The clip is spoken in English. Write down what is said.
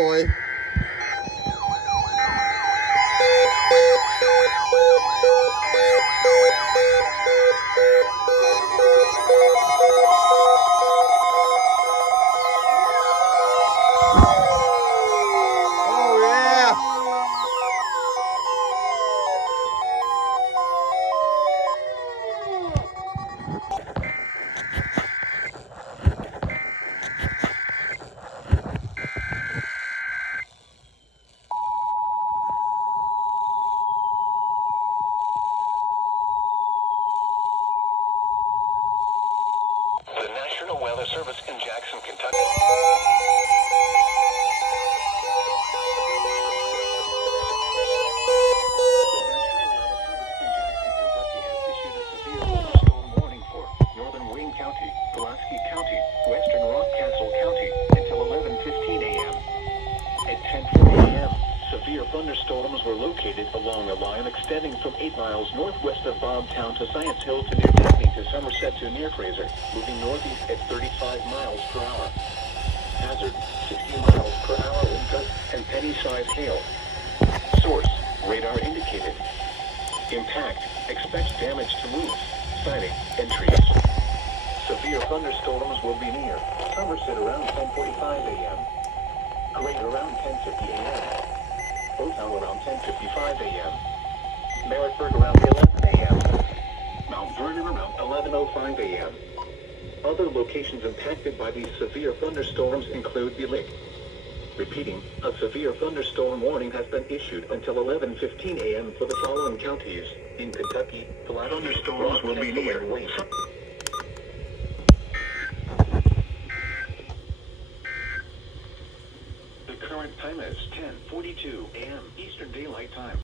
boy. The National Weather Service in Jackson, Kentucky. Has issued a severe thunderstorm warning for northern Wayne County, Pulaski County, western Rockcastle County until 11:15 a.m. At 10:40 a.m., severe thunderstorms were located along a line extending from 8 miles northwest of Bobtown to Science Hill to near Destiny to Somerset to near Fraser, moving northeast at 35 miles per hour. Hazard, 60 miles per hour wind gusts and penny-sized hail. Source, radar indicated. Impact, expect damage to roofs, siding, and trees. Severe thunderstorms will be near Somerset around 10:45 a.m. Great around 10:50 a.m. Oaktown around 10:55 a.m. Merrittburg around 11 a.m. Mount Vernon around 11:05 a.m. Other locations impacted by these severe thunderstorms include Bilik. Repeating, a severe thunderstorm warning has been issued until 11:15 a.m. for the following counties. In Kentucky, thunderstorms will be near The current time is 10:42 a.m. Eastern Daylight Time.